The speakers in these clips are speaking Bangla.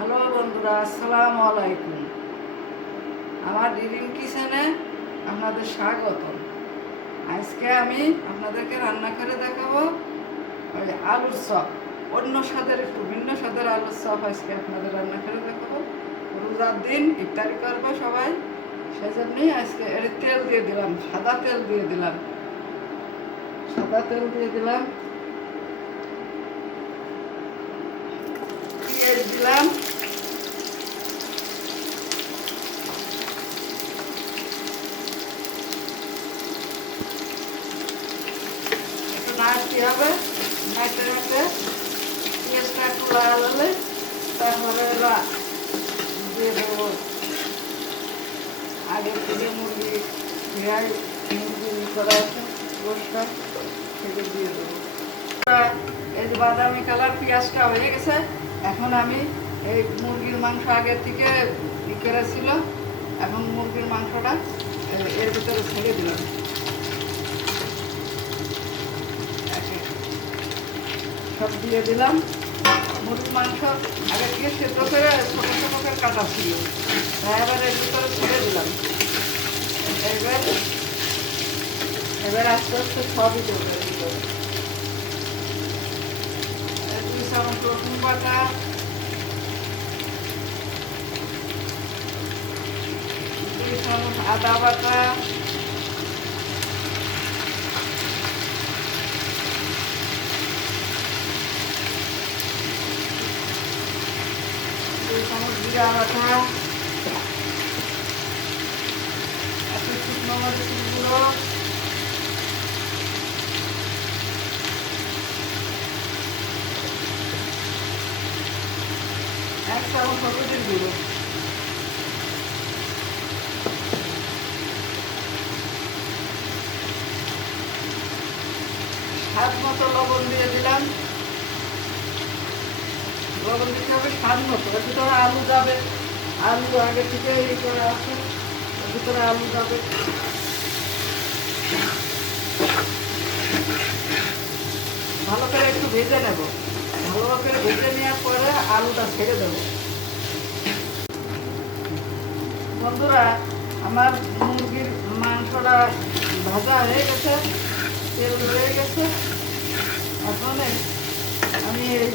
হ্যালো বন্ধুরা, আসসালামু আলাইকুম। আমার ডিরিম কিচেনে আপনাদের স্বাগত। আজকে আমি আপনাদেরকে রান্না করে দেখাবো ওই আলুর চপ। অন্য স্বাদের, একটু ভিন্ন স্বাদের আলুর চপ আজকে আপনাদের রান্না করে দেখাবো। রোজার দিন ইফতারি করবো সবাই, সেজন্যই আজকে এর তেল দিয়ে দিলাম, সাদা তেল দিয়ে দিলাম, পেঁয়াজ দিলাম, নাড়তে হবে। নাড়তে নাড়তে পেঁয়াজটা একটু লাল হলে তারপরে দিয়ে দেবো আগের থেকে মুরগি করা আছে গোষ্ঠটা, সেটা দিয়ে দেবো। এই যে বাদামি কালার পেঁয়াজটা হয়ে গেছে, এখন আমি এই মুরগির মাংস আগের থেকে করেছিল, এখন মুরগির মাংসটা এর ভিতরে ছেড়ে দিলাম। সব দিয়ে দিলাম। মুরগির মাংস আগে থেকে সেদ্ধ করে ছোটো ছোটো করে কাটা ছিল, তাই এবার এর ভিতরে ছেড়ে দিলাম। এবার আস্তে আস্তে সবই দেবো। 2 চামচ রসুন বাটা, 2 চামচ আদা বাটা, 2 চামচ জিরা বাটা, একটু শুকনো মরিচের গুঁড়ো, 1 চামচ হলুদের গুঁড়ো, স্বাদ মতো লবণ দিয়ে দিলাম। লবণ দিতে হবে স্বাদ মতো। এর ভিতরে আলু যাবে, আলু আগে থেকে এই করে আছে, এর ভিতরে আলু যাবে। ভালো করে একটু ভেজে নেব। ভালো করে ভেজে নেওয়ার পরে আলুটা ছেড়ে দেবো। বন্ধুরা, আমার মুরগির মাংসটা ভাজা হয়ে গেছে, তেল হয়ে গেছে। এখন আমি এই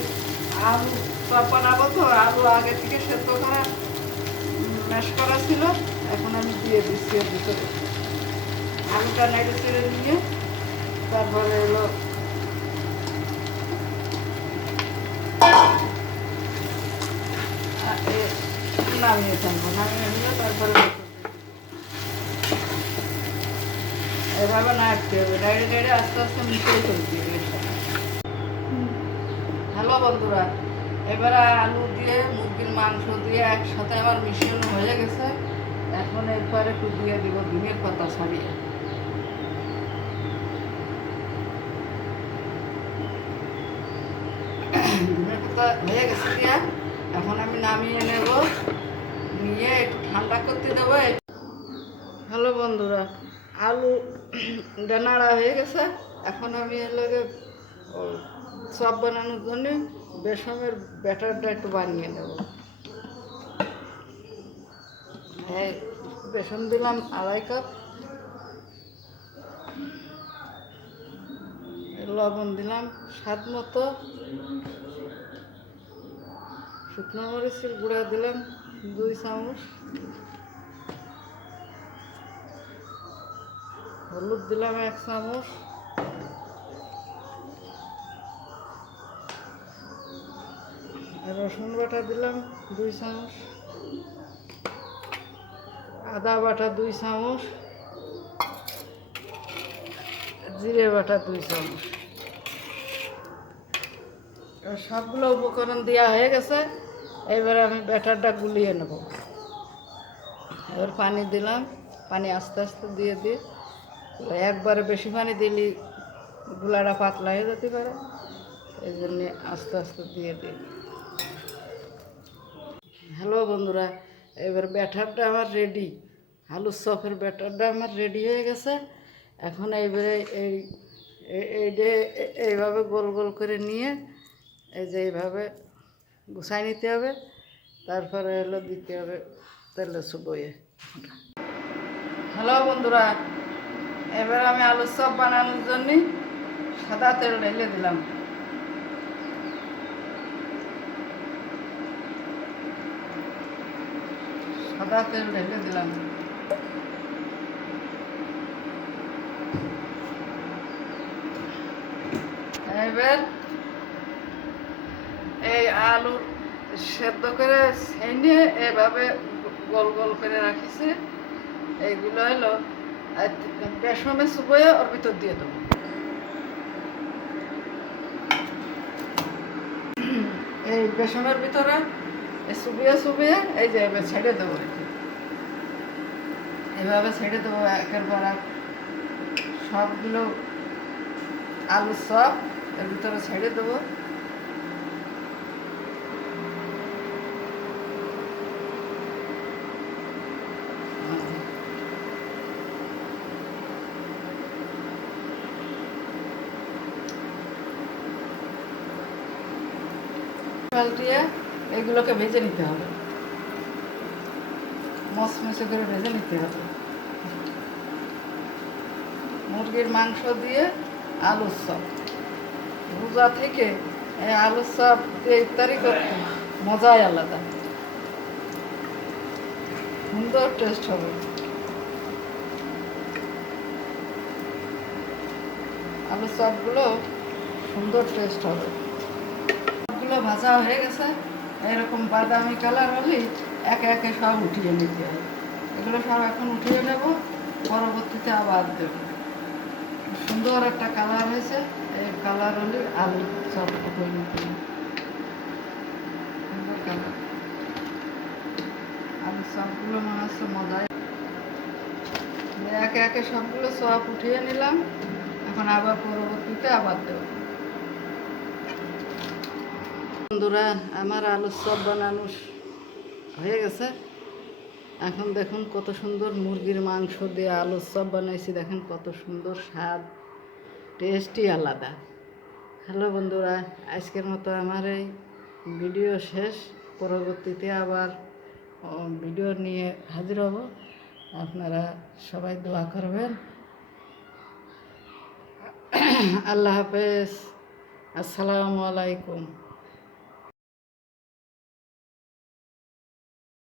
আলু চপ বানাবো, তো আলু আগে থেকে সেদ্ধ করা ম্যাশ করা ছিল, এখন আমি দিয়ে দিচ্ছি এর ভিতরে। আলুটা নেড়ে চেড়ে নিয়ে তারপরে হলো নামিয়ে ফেলবো। নামিয়ে নিয়ে তারপরে এভাবে নাড়তে হবে, নেড়ে নেড়ে আস্তে আস্তে মিশিয়ে ফেলতে হবে। হ্যালো বন্ধুরা, এবারে আলু দিয়ে মুরগির মাংস দিয়ে একসাথে আমার মিশ্রণ হয়ে গেছে। এখন এরপরে একটু দিয়ে দিব ধনিয়ার পাতা ছাড়িয়ে। ধনিয়ার পাতা হয়ে গেছে দিয়া এখন আমি নামিয়ে নেব, নিয়ে একটু ঠান্ডা করতে দেবো। হ্যালো বন্ধুরা, আলু নাড়া হয়ে গেছে। এখন আমি এর লগে চপ বানানোর জন্য বেসনের ব্যাটারটা একটু বানিয়ে নেব। হ্যাঁ, বেসন দিলাম 2.5 কাপ, লবণ দিলাম স্বাদ মতো, শুকনো মরিচের গুঁড়া দিলাম 2 চামচ, হলুদ দিলাম 1 চামচ, রসুন বাটা দিলাম 2 চামচ, আদা বাটা 2 চামচ, জিরে বাটা 2 চামচ। সবগুলো উপকরণ দেওয়া হয়ে গেছে। এবারে আমি ব্যাটারটা গুলিয়ে নেব। এবার পানি দিলাম, পানি আস্তে আস্তে দিয়ে দিয়ে, একবারে বেশি পানি দিলে গুলাটা পাতলা হয়ে যেতে পারে, এই জন্যে আস্তে আস্তে দিয়ে দিই। হ্যালো বন্ধুরা, এবার ব্যাটারটা আমার রেডি। আলুর চপের ব্যাটারটা আমার রেডি হয়ে গেছে। এখন এইবারে এইটা এইভাবে গোল গোল করে নিয়ে এই যে এইভাবে গুছাই নিতে হবে, তারপরে হলো দিতে হবে তেলে চুবইয়ে। হ্যালো বন্ধুরা, এবার আমি আলুর চপ বানানোর জন্য সাদা তেল ঢেলে দিলাম। সাদা তেল ঢেলে দিলাম। এবার এই আলু সেদ্ধ করে ছেনে এভাবে গোল গোল করে রাখিছে, এইগুলো হলো বেসনে চুবয়ে ওর ভিতর দিয়ে দেবো। এই বেসনের ভিতরে চুবিয়ে চুবিয়ে এই যে এবার ছেড়ে দেবো, এভাবে ছেড়ে দেবো একের পর এক সবগুলো আলুর চপ এর ভিতরে ছেড়ে দেবো। পাল্টিয়ে এগুলোকে ভেজে নিতে হবে, মচমচে করে ভেজে নিতে হবে। মুরগির মাংস দিয়ে আলুর চপ, ভুজা থেকে এই আলুর চপ দিয়ে ইফতারি করতে মজাই আলাদা, সুন্দর টেস্ট হবে। আলুর চপগুলো সুন্দর টেস্ট হবে। সবগুলো ভাজা হয়ে গেছে, এরকম বাদামি কালার হলেই একে একে সব উঠিয়ে নিতে হয়। এগুলো সব এখন উঠিয়ে নেব, পরবর্তীতে আবার দেব। সুন্দর একটা কালার হয়েছে, এই কালার হলে আলু চপ উঠিয়ে নিতে হবে। সুন্দর কালার, আলু চপগুলো মনে হচ্ছে মজাই। একে একে সবগুলো চপ উঠিয়ে নিলাম, এখন আবার পরবর্তীতে আবার দেব। বন্ধুরা, আমার আলুর চপ বানানো হয়ে গেছে। এখন দেখুন কত সুন্দর মুরগির মাংস দিয়ে আলুর চপ বানাইছি, দেখেন কত সুন্দর স্বাদ, টেস্টই আলাদা। হ্যালো বন্ধুরা, আজকের মতো আমার এই ভিডিও শেষ। পরবর্তীতে আবার ভিডিও নিয়ে হাজির হব। আপনারা সবাই দোয়া করবেন। আল্লাহ হাফেজ, আসসালামু আলাইকুম।